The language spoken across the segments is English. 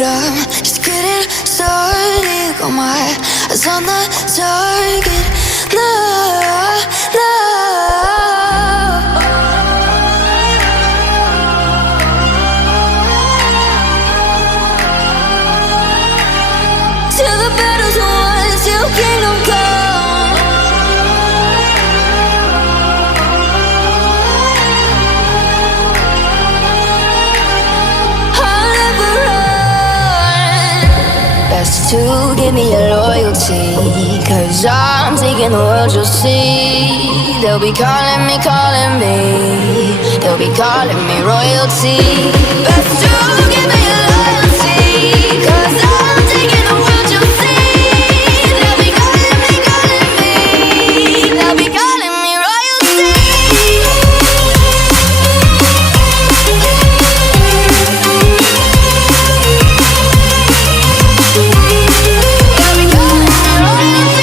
but I'm just getting started. Got my eyes on the target. No, no. Till the battle's won, till kingdom come. I'll never run. Best to give me your loyalty, 'cause I'm taking the world, you'll see. They'll be calling me, they'll be calling me royalty. Best to give me your loyalty, 'cause I'm taking the world, you'll see. They'll be calling me, they'll be calling me royalty. They'll be calling me royalty.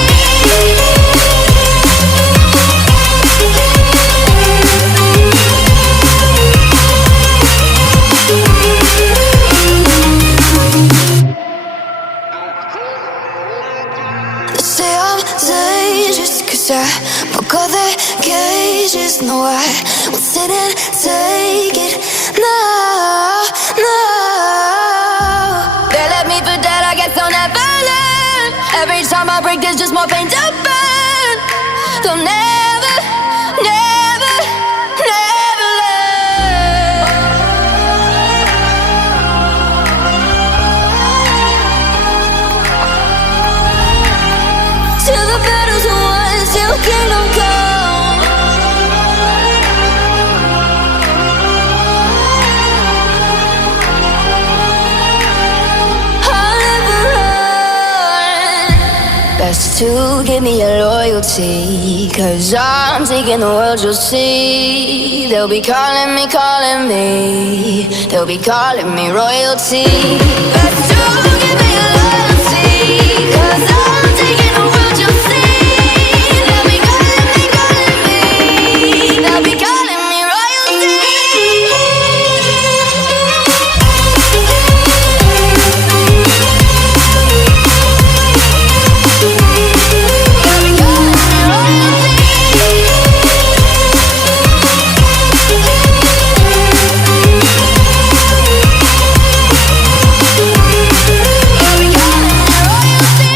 They say I'm dangerous 'cause I broke all their cages. No, I won't sit and take it. No, no. They left me for dead, I guess I'll never learn. Every time I break, there's just more pain to burn. They'll never, never, never learn. Till the battle's won, till kingdom come. I'll never run. Best to give me your loyalty, 'cause I'm taking the world, you'll see. They'll be calling me, they'll be calling me royalty. Best to give me your loyalty, 'cause I'm taking the world, you'll see. They'll be calling me, they'll be calling me royalty. They'll be calling me royalty. They'll be calling me royalty.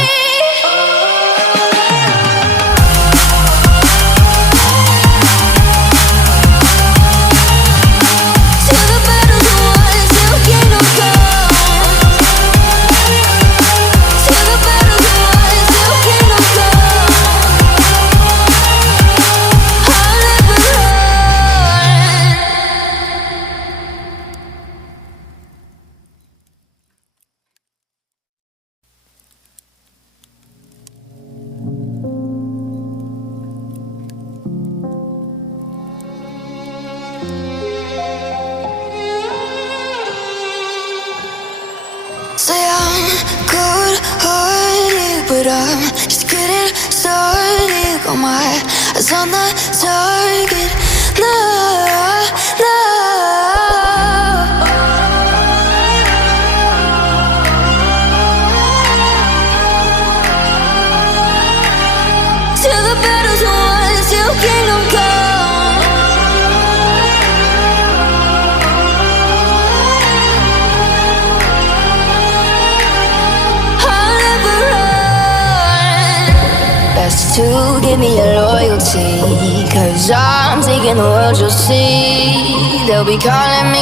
Till the battle's won, till kingdom come. Till the battle's won, till kingdom come. I'll never run. Say I'm good-hearted, but I'm just getting started. Got my eyes on the target. No, no. Till the battle's won, till kingdom come. I'll never run. Best to give me your loyalty, 'cause I'm taking the world, you'll see. They'll be calling me,